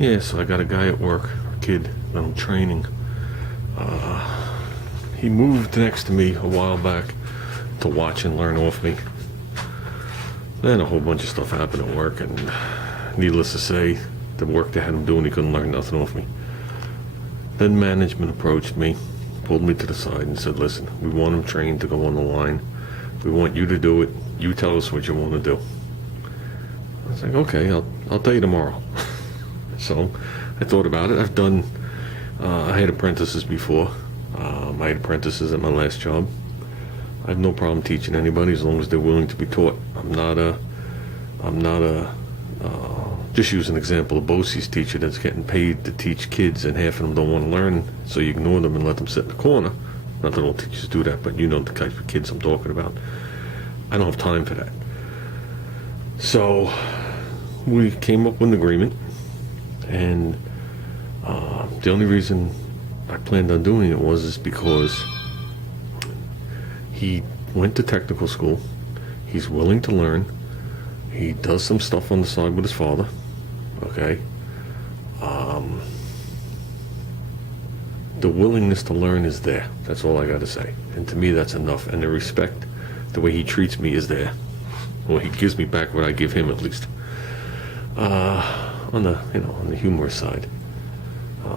Yeah, so I got a guy at work, a kid that I'm training. He moved next to me a while back to watch and learn off me. Then a whole bunch of stuff happened at work, and needless to say, the work they had him doing, he couldn't learn nothing off me. Then management approached me, pulled me to the side and said, listen, we want him trained to go on the line. We want you to do it. You tell us what you want to do. I was like, okay, I'll tell you tomorrow. So I thought about it. I had apprentices before. I had apprentices at my last job. I have no problem teaching anybody as long as they're willing to be taught. I'm not a just use an example, a BOCES teacher that's getting paid to teach kids and half of them don't want to learn, so you ignore them and let them sit in the corner. Not that all teachers do that, but you know the type of kids I'm talking about. I don't have time for that. So we came up with an agreement, and the only reason I planned on doing it is because he went to technical school. He's willing to learn. He does some stuff on the side with his father. Okay. The willingness to learn is there. That's all I got to say. And to me, that's enough. And the respect, the way he treats me is there. Well, he gives me back what I give him, at least. On the humorous side,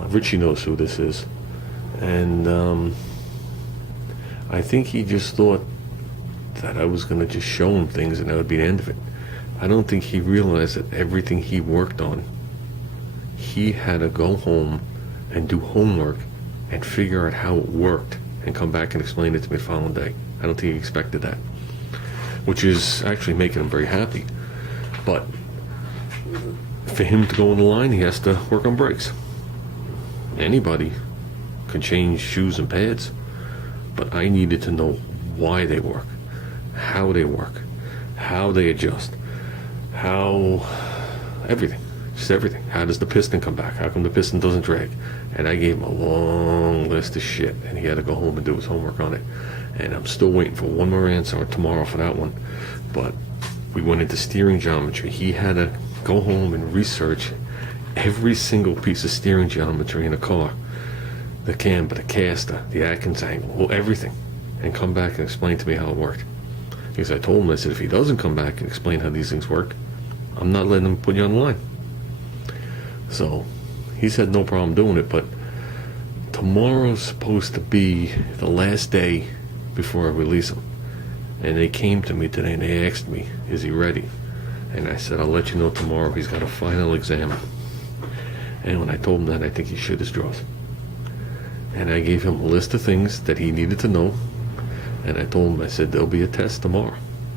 Richie knows who this is, and I think he just thought that I was going to just show him things and that would be the end of it. I don't think he realized that everything he worked on, he had to go home and do homework and figure out how it worked and come back and explain it to me the following day. I don't think he expected that, which is actually making him very happy. But for him to go on the line, he has to work on brakes. Anybody can change shoes and pads, but I needed to know why they work, how they adjust, how everything, just everything. How does the piston come back? How come the piston doesn't drag? And I gave him a long list of shit, and he had to go home and do his homework on it. And I'm still waiting for one more answer tomorrow for that one. But we went into steering geometry. He had to go home and research every single piece of steering geometry in a car. The camber, the caster, the Atkins angle, well, everything. And come back and explain to me how it worked. Because I told him, I said, if he doesn't come back and explain how these things work, I'm not letting him put you on the line. So he said no problem doing it, but tomorrow's supposed to be the last day before I release him. And they came to me today and they asked me, is he ready? And I said, I'll let you know tomorrow. He's got a final exam. And when I told him that, I think he shit his drawers. And I gave him a list of things that he needed to know. And I told him, I said, there'll be a test tomorrow.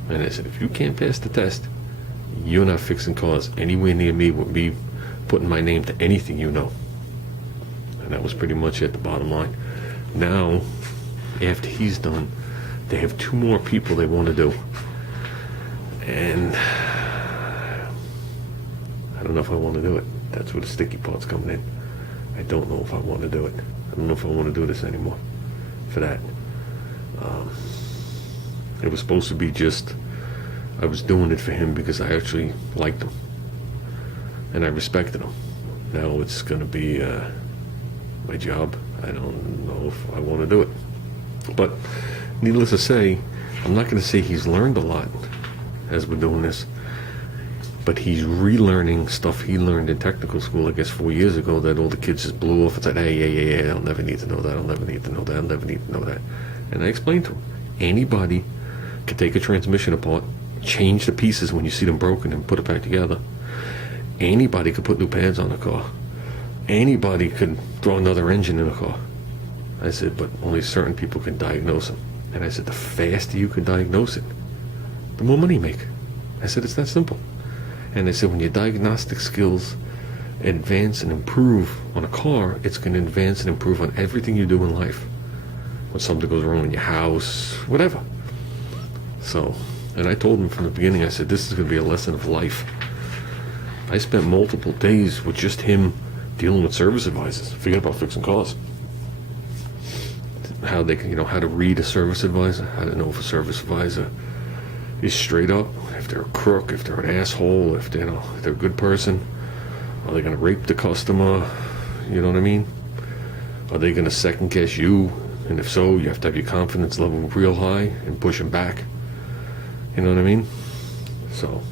And I said, if you can't pass the test, you're not fixing cars anywhere near me with me putting my name to anything you know. And that was pretty much it, the bottom line. Now, after he's done, they have 2 more people they want to do. And I don't know if I want to do it. That's where the sticky part's coming in. I don't know if I want to do it. I don't know if I want to do this anymore for that. It was supposed to be just, I was doing it for him because I actually liked him. And I respected him. Now it's going to be my job. I don't know if I want to do it. But needless to say, I'm not going to say he's learned a lot as we're doing this, but he's relearning stuff he learned in technical school, I guess 4 years ago, that all the kids just blew off and said, hey, I'll never need to know that, I'll never need to know that, I'll never need to know that. And I explained to him, anybody can take a transmission apart, change the pieces when you see them broken and put it back together. Anybody could put new pads on a car. Anybody could throw another engine in a car. I said, but only certain people can diagnose them. And I said, the faster you can diagnose it, the more money you make. I said, it's that simple. And I said, when your diagnostic skills advance and improve on a car, it's going to advance and improve on everything you do in life. When something goes wrong in your house, whatever. So, and I told him from the beginning, I said, this is going to be a lesson of life. I spent multiple days with just him dealing with service advisors. Forget about fixing cars. How they can, how to read a service advisor, how to know if a service advisor is straight up, if they're a crook, if they're an asshole, if they're a good person. Are they going to rape the customer? You know what I mean? Are they going to second guess you? And if so, you have to have your confidence level real high and push them back. You know what I mean? So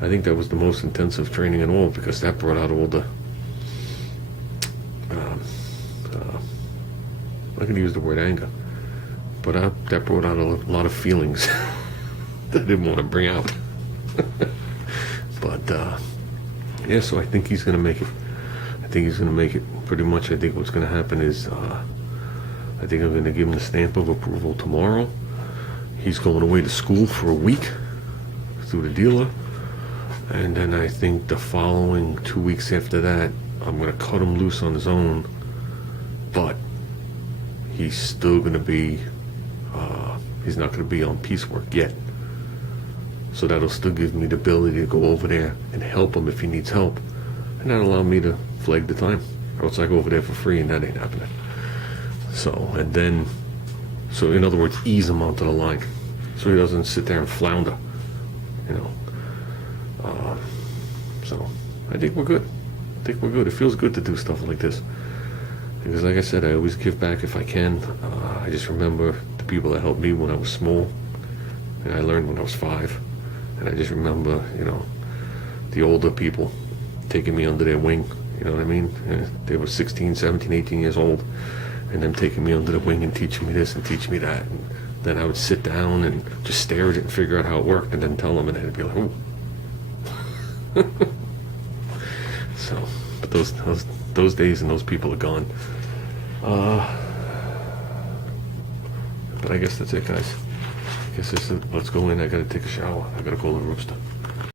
I think that was the most intensive training in all, because that brought out all the I'm not going to use the word anger, but that brought out a lot of feelings that I didn't want to bring out. But yeah, so I think he's going to make it. I think he's going to make it. Pretty much, I think what's going to happen is I think I'm going to give him the stamp of approval tomorrow. He's going away to school for a week through the dealer, and then I think the following 2 weeks after that, I'm going to cut him loose on his own. But he's still going to be, he's not going to be on piecework yet. So that'll still give me the ability to go over there and help him if he needs help. And that'll allow me to flag the time. Or else I go over there for free, and that ain't happening. So, and then, so in other words, ease him onto the line, so he doesn't sit there and flounder, you know. So I think we're good. I think we're good. It feels good to do stuff like this. Because like I said, I always give back if I can. I just remember the people that helped me when I was small, and I learned when I was 5. And I just remember, you know, the older people taking me under their wing, you know what I mean? They were 16, 17, 18 years old, and them taking me under the wing and teaching me this and teaching me that. And then I would sit down and just stare at it and figure out how it worked, and then tell them, and they'd be like, "Ooh." So, but those days and those people are gone. But I guess that's it, guys. I guess this is, let's go in. I gotta take a shower. I gotta call the rooster.